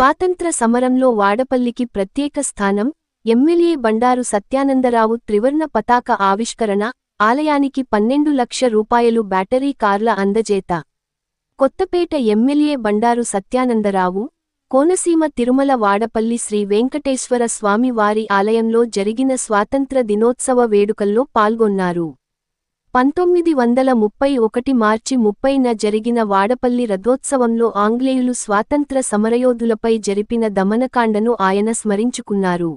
స్వాతంత్ర సమరంలో వాడపల్లికి ప్రత్యేక స్థానం ఎమ్మెల్యే బండారు సత్యానందరావు త్రివర్ణ పతాక ఆవిష్కరణ ఆలయానికి పన్నెండు లక్ష రూపాయలు బ్యాటరీ కార్ల అందజేత. కొత్తపేట ఎమ్మెల్యే బండారు సత్యానందరావు కోనసీమ తిరుమల వాడపల్లి శ్రీ వెంకటేశ్వర స్వామివారి ఆలయంలో జరిగిన స్వాతంత్ర దినోత్సవ వేడుకల్లో పాల్గొన్నారు. పంతొమ్మిది వందల ముప్పై ఒకటి మార్చి ముప్పైన జరిగిన వాడపల్లి రథోత్సవంలో ఆంగ్లేయులు స్వాతంత్ర సమరయోధులపై జరిపిన దమనకాండను ఆయన స్మరించుకున్నారు.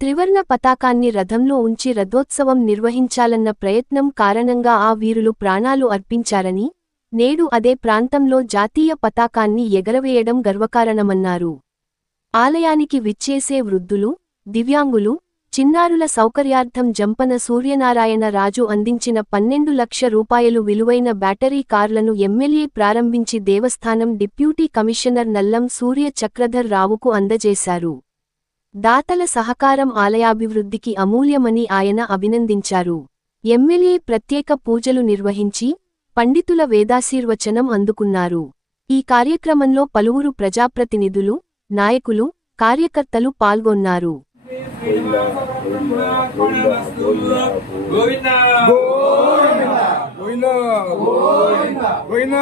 త్రివర్ణ పతాకాన్ని రథంలో ఉంచి రథోత్సవం నిర్వహించాలన్న ప్రయత్నం కారణంగా ఆ వీరులు ప్రాణాలు అర్పించారని నేడు అదే ప్రాంతంలో జాతీయ పతాకాన్ని ఎగరవేయడం గర్వకారణమన్నారు. ఆలయానికి విచ్చేసే వృద్ధులు దివ్యాంగులు చిన్నారుల సౌకర్యార్థం జంపన సూర్యనారాయణ రాజు అందించిన పన్నెండు లక్ష రూపాయలు విలువైన బ్యాటరీ కార్లను ఎమ్మెల్యే ప్రారంభించి దేవస్థానం డిప్యూటీ కమిషనర్ నల్లం సూర్య చక్రధర్ రావుకు అందజేశారు. దాతల సహకారం ఆలయాభివృద్ధికి అమూల్యమని ఆయన అభినందించారు. ఎమ్మెల్యే ప్రత్యేక పూజలు నిర్వహించి పండితుల వేదాశీర్వచనం అందుకున్నారు. ఈ కార్యక్రమంలో పలువురు ప్రజాప్రతినిధులు నాయకులు కార్యకర్తలు పాల్గొన్నారు. గోవింద గోవింద గోవింద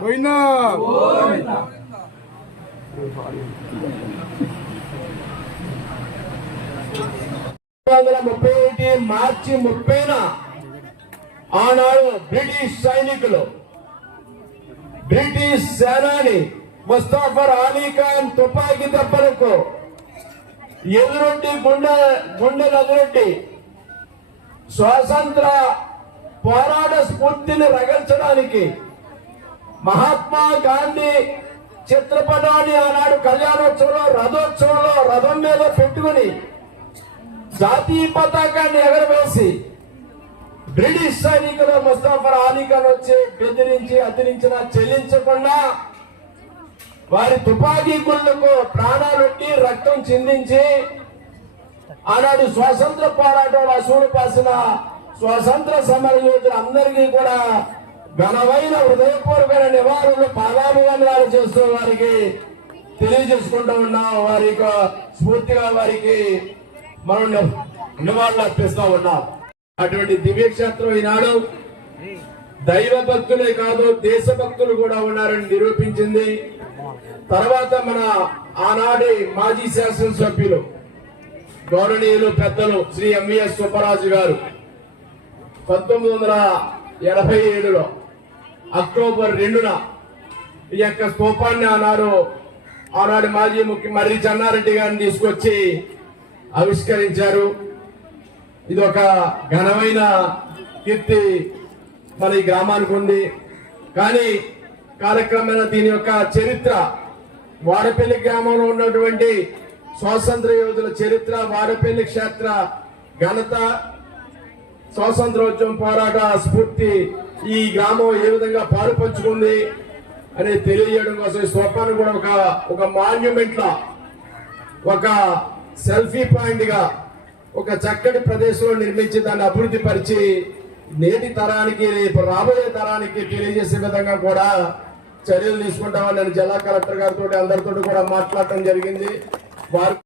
గోవింద వందల ముప్పై ఒకటి మార్చి ముప్పైన ఆనాడు బ్రిటిష్ సైనికులు బ్రిటిష్ సేనాని ముస్తాఫర్ అలీ ఖాన్ తుపాకీ దెబ్బలకు ఎదురొడ్డి గుండె గుండె ఎదురొడ్డి స్వాతంత్ర పోరాట స్ఫూర్తిని రగల్చడానికి మహాత్మా గాంధీ చిత్రపటాన్ని ఆనాడు కళ్యాణోత్సవంలో రథోత్సవంలో రథం మీద పెట్టుకుని జాతీయ పతాకాన్ని ఎగరవేసి బ్రిటిష్ సైనికులు ముస్తాఫర్ అలీఖాన్ వచ్చి బెదిరించి అతిరించిన చెల్లించకుండా వారి తుపాకీ గుళ్ళకు ప్రాణాలొట్టి రక్తం చిందించి ఆనాడు స్వాతంత్ర పోరాటంలో అసూడు పాసిన స్వాతంత్ర సమర యోధులు అందరికీ కూడా ఘనమైన హృదయపూర్వకమైన నివారణలు పాదాభివందనాలు చేస్తూ వారికి తెలియజేసుకుంటూ ఉన్నాం. వారి యొక్క స్ఫూర్తిగా వారికి మనం నివాళులు అర్పిస్తూ ఉన్నాం. అటువంటి దివ్యక్షేత్రం ఈనాడు దైవ భక్తులే కాదు దేశభక్తులు కూడా ఉన్నారని నిరూపించింది. తర్వాత మన ఆనాటి మాజీ శాసనసభ్యులు గౌరవనీయులు పెద్దలు శ్రీ ఎంవిఎస్ సుబ్బరాజు గారు. పంతొమ్మిది వందల ఎనభై ఏడులో అక్టోబర్ రెండున ఈ యొక్క స్తూపాన్ని ఆనాడు ఆనాడు మాజీ ముఖ్య మర్రి చెన్నారెడ్డి గారిని తీసుకొచ్చి ఆవిష్కరించారు. ఇది ఒక ఘనమైన కీర్తి మన ఈ గ్రామానికి ఉంది. కానీ కాలక్రమేణ దీని యొక్క చరిత్ర వాడపల్లి గ్రామంలో ఉన్నటువంటి స్వాతంత్ర యోధుల చరిత్ర వాడపల్లి క్షేత్ర ఘనత స్వాతంత్రోద్యమ పోరాట స్ఫూర్తి ఈ గ్రామం ఏ విధంగా పాలుపంచుకుంది అనేది తెలియజేయడం కోసం ఈ స్తూపాన్ని కూడా ఒక ఒక మాన్యుమెంట్ లా ఒక సెల్ఫీ పాయింట్గా ఒక చక్కటి ప్రదేశంలో నిర్మించి దాన్ని అభివృద్ధి పరిచి నేటి తరానికి రేపు రాబోయే తరానికి తెలియజేసే విధంగా కూడా చర్యలు తీసుకుంటామని నేను జిల్లా కలెక్టర్ గారితో అందరితో కూడా మాట్లాడటం జరిగింది. వారు